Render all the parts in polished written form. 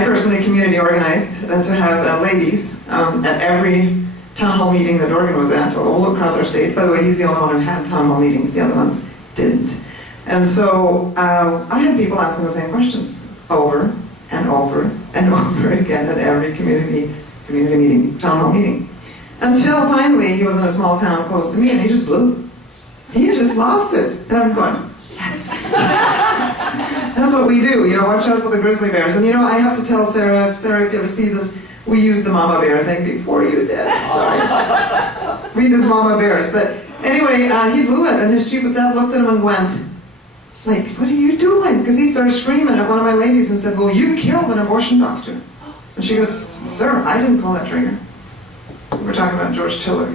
Personally community organized to have ladies at every town hall meeting that Oregon was at, all across our state. By the way, he's the only one who had town hall meetings, the other ones didn't. And so I had people asking the same questions over and over and over again at every community meeting, town hall meeting. Until finally he was in a small town close to me and he just blew. He just lost it. And I'm going, yes. That's what we do, watch out for the grizzly bears. And I have to tell Sarah, if you ever see this, we used the mama bear thing before you did. Sorry. We just mama bears. But anyway, he blew it, and his chief of staff looked at him and went, like, what are you doing? Because he started screaming at one of my ladies and said, well, you killed an abortion doctor. And she goes, sir, I didn't pull that trigger. We're talking about George Tiller,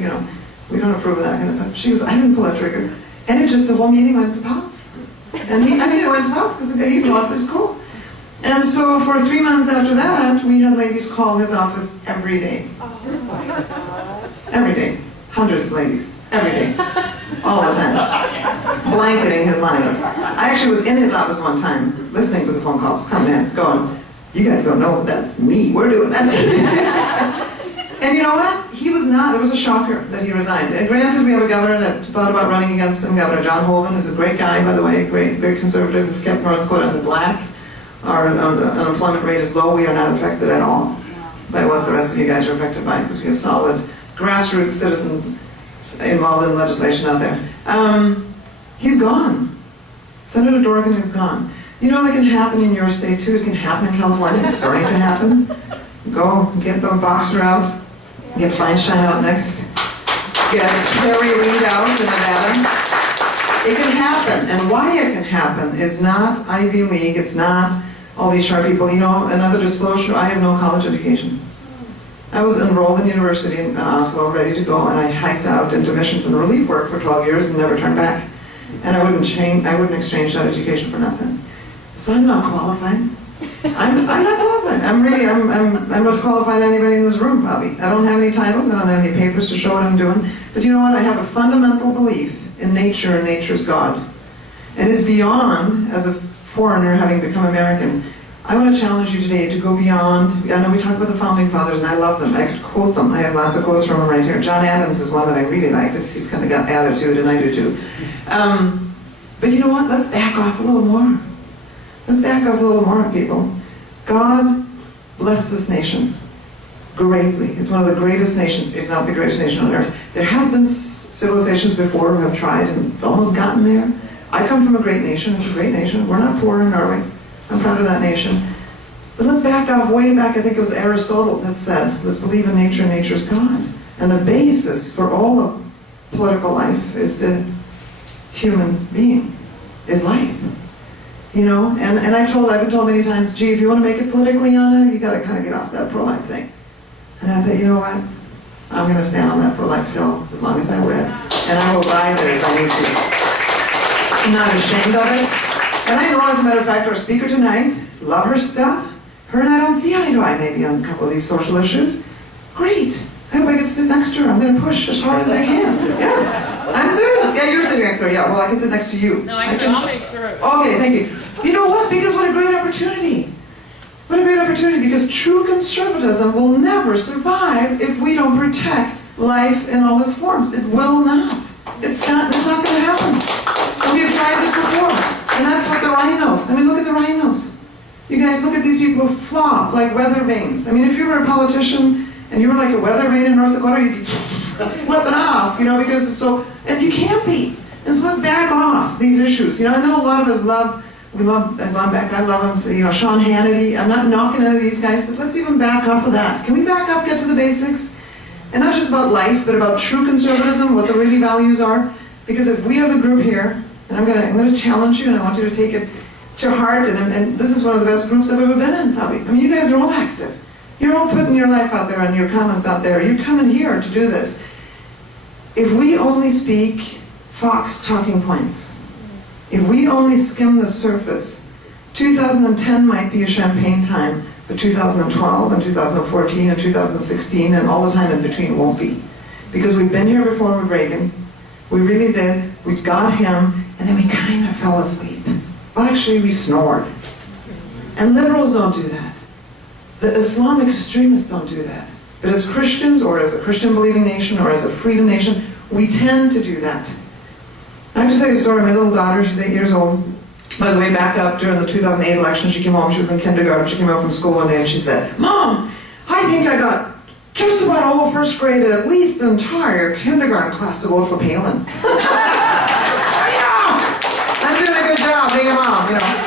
we don't approve of that kind of stuff. She goes, I didn't pull that trigger. And the whole meeting went to pots. And it went to pots because he lost his cool. And so for 3 months after that, we had ladies call his office every day. Oh my gosh. Every day. Hundreds of ladies. Every day. All the time. Blanketing his lines. I actually was in his office one time, listening to the phone calls, coming in, going, you guys don't know, that's me. We're doing that. And you know what? He was not. It was a shocker that he resigned. And granted, we have a governor that thought about running against him, Governor John Hoeven, who's a great guy, by the way, great, very conservative, has kept North Dakota in the black. Our unemployment rate is low. We are not affected at all by what the rest of you guys are affected by, because we have solid grassroots citizens involved in legislation out there. He's gone. Senator Dorgan is gone. That can happen in your state too. It can happen in California. It's starting to happen. Go get Boxer out. Get Feinstein out next. Get Harry Reid out in Nevada. It can happen. And why it can happen is not Ivy League. It's not all these sharp people. Another disclosure, I have no college education. I was enrolled in university in Oslo, ready to go, and I hiked out into missions and relief work for 12 years and never turned back. And I wouldn't exchange that education for nothing. So I'm not qualified. I'm not qualified. I'm less qualified than anybody in this room, probably. I don't have any titles, I don't have any papers to show what I'm doing. But you know what? I have a fundamental belief in nature and nature's God. And it's beyond, as a foreigner having become American, I want to challenge you today to go beyond. I know we talk about the Founding Fathers, and I love them. I could quote them. I have lots of quotes from them right here. John Adams is one that I really like. He's kind of got attitude, and I do too. But you know what? Let's back off a little more. Let's back off a little more, people. God bless this nation greatly. It's one of the greatest nations, if not the greatest nation on earth. There has been civilizations before who have tried and almost gotten there. I come from a great nation. It's a great nation. We're not poor in Norway. I'm proud of that nation. But let's back off way back. I think it was Aristotle that said, let's believe in nature and nature's God. And the basis for all of political life is the human being, is life. And I've been told many times, gee, if you want to make it politically on it, you got to kind of get off that pro-life thing. And I thought, you know what? I'm going to stand on that pro-life hill as long as I live. And I will die there if I need to. I'm not ashamed of it. And I know, as a matter of fact, our speaker tonight, love her stuff. Her and I don't see eye to eye maybe on a couple of these social issues. Great. I hope I get to sit next to her. I'm going to push as hard as I can. Yeah. I'm serious. Yeah, you're sitting next to her. Yeah, well, I can sit next to you. No, I'll make sure of it. Okay, thank you. You know what? Because what a great opportunity. What a great opportunity, because true conservatism will never survive if we don't protect life in all its forms. It will not. It's not going to happen. And we've tried this before. And that's what the rhinos. Look at the rhinos. You guys, look at these people who flop like weather vanes. If you were a politician and you were like a weather vane in North Dakota, you'd be flipping off, because it's so, and you can't be. And so let's back off these issues. I know a lot of us love Glenn Beck, I love him, Sean Hannity. I'm not knocking any of these guys, but let's even back off of that. Can we back off, get to the basics? And not just about life, but about true conservatism, what the really values are. Because if we as a group here, and I'm going to challenge you, and I want you to take it to heart, and this is one of the best groups I've ever been in, probably. You guys are all active. You're all putting your life out there and your comments out there. You're coming here to do this. If we only speak Fox talking points, if we only skim the surface, 2010 might be a champagne time, but 2012 and 2014 and 2016 and all the time in between won't be. Because we've been here before with Reagan. We really did. We got him, and then we kind of fell asleep. Well, actually, we snored. And liberals don't do that. The Islamic extremists don't do that. But as Christians, or as a Christian-believing nation, or as a freedom nation, we tend to do that. I have to tell you a story. My little daughter, she's 8 years old. By the way, back up during the 2008 election, she came home, she was in kindergarten, she came home from school one day and she said, "Mom, I think I got just about all of first grade and at least the entire kindergarten class to vote for Palin." Yeah! I'm doing a good job being a mom, you know.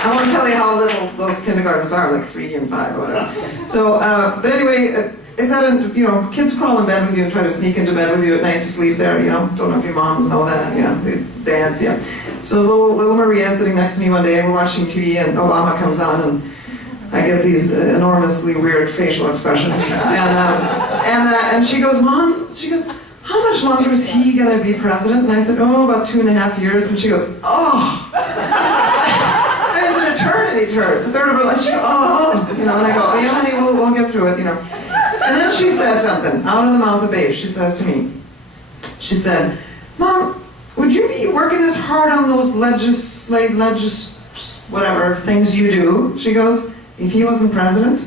I won't tell you how little those kindergartens are, like 3 and 5 or whatever. So, but anyway, is that you know, kids crawl in bed with you and try to sneak into bed with you at night to sleep there, you know? Don't know if your moms know that, you know, the dads, yeah. So little Maria is sitting next to me one day and we're watching TV and Obama comes on and I get these enormously weird facial expressions. And she goes, "Mom," she goes, "how much longer is he gonna be president?" And I said, "Oh, about 2.5 years." And she goes, "Oh." There's an eternity to her. It's a third of her life. She goes, "Oh," you know, and I go, "Oh yeah, honey, we'll get through it," you know. And then she says something, out of the mouth of babes. She says to me, she said, "Mom, would you be working as hard on those whatever things you do?" She goes, "if he wasn't president?"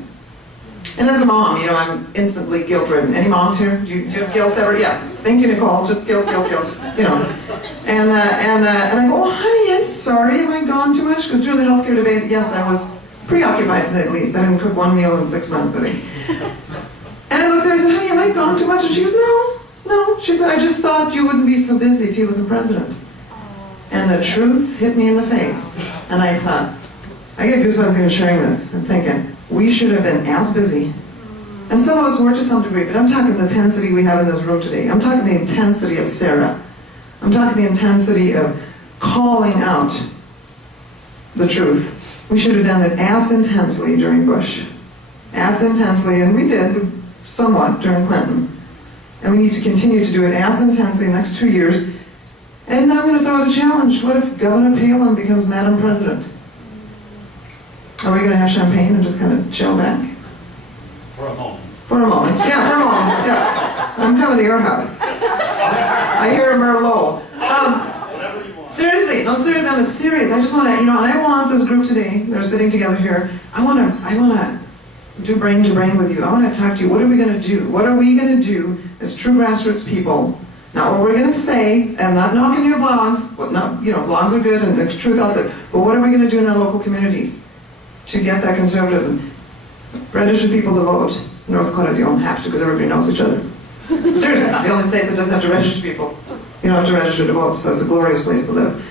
And as a mom, you know, I'm instantly guilt-ridden. Any moms here? Do you have guilt ever? Yeah. Thank you, Nicole. Just guilt, just, you know. And I go, "Oh, honey, I'm sorry. Have I gone too much?" Because during the healthcare debate, yes, I was preoccupied to say the least. I didn't cook one meal in 6 months, I think. And I looked at her and said, "Honey, have I gone too much?" And she goes, No. She said, "I just thought you wouldn't be so busy if he wasn't president." And the truth hit me in the face. And I thought, I get goosebumps even sharing this. I'm thinking, we should have been as busy. And some of us were to some degree, but I'm talking the intensity we have in this room today. I'm talking the intensity of Sarah. I'm talking the intensity of calling out the truth. We should have done it as intensely during Bush. As intensely, and we did somewhat during Clinton. And we need to continue to do it as intensely in the next 2 years. And now I'm going to throw out a challenge. What if Governor Palin becomes Madam President? Are we going to have champagne and just kind of chill back? For a moment. For a moment. Yeah, for a moment. Yeah. I'm coming to your house. I hear a Merlot. Whatever you want. Seriously, no, seriously, I'm serious. I just want to, you know, and I want this group today, they're sitting together here, I want to do brain to brain with you. I want to talk to you. What are we going to do? What are we going to do as true grassroots people? Not what we're going to say. I'm not knocking your blogs. No, you know, blogs are good and there's truth out there. But what are we going to do in our local communities to get that conservatism? Register people to vote. North Dakota, you don't have to because everybody knows each other. Seriously, it's the only state that doesn't have to register people. You don't have to register to vote, so it's a glorious place to live.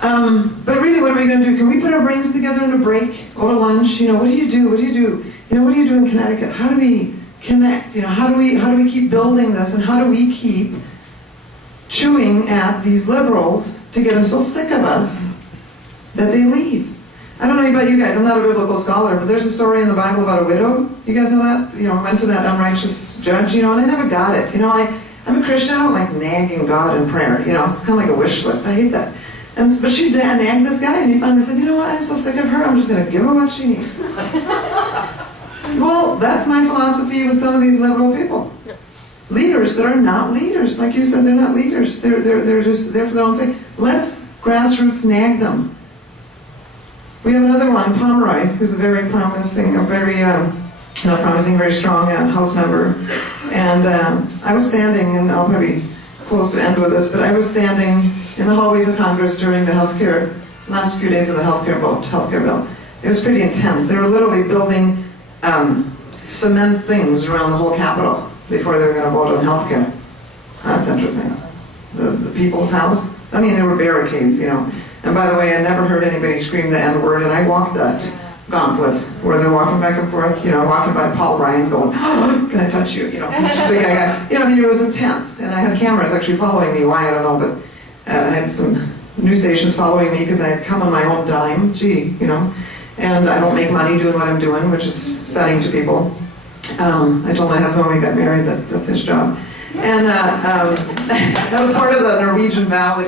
But really, what are we going to do? Can we put our brains together in a break or lunch? You know, what do you do? What do you do? You know, what do you do in Connecticut? How do we connect? You know, how do we keep building this, and how do we keep chewing at these liberals to get them so sick of us that they leave? I don't know about you guys. I'm not a biblical scholar, but there's a story in the Bible about a widow. You guys know that? You know, went to that unrighteous judge. You know, and I never got it. You know, I'm a Christian. I don't like nagging God in prayer. You know, it's kind of like a wish list. I hate that. But she nagged this guy, and he finally said, "You know what? I'm so sick of her. I'm just going to give her what she needs." Well, that's my philosophy with some of these liberal people. Leaders that are not leaders. Like you said, they're not leaders. They're just there for their own sake. Let's grassroots nag them. We have another one, Pomeroy, who's a very promising, very strong House member. And I was standing, and I'll probably close to end with this, but I was standing in the hallways of Congress during the last few days of the healthcare bill. It was pretty intense. They were literally building cement things around the whole Capitol before they were going to vote on healthcare. That's interesting. The people's house. I mean, there were barricades, you know. And by the way, I never heard anybody scream the N-word, and I walked that gauntlet where they're walking back and forth, you know, walking by Paul Ryan going, "Oh, can I touch you?" You know, he's just a guy. You know, I mean, it was intense. And I had cameras actually following me. Why, I don't know, but I had some news stations following me because I had come on my own dime. Gee, you know. And I don't make money doing what I'm doing, which is studying to people. I told my husband when we got married that that's his job. And that was part of the Norwegian vow that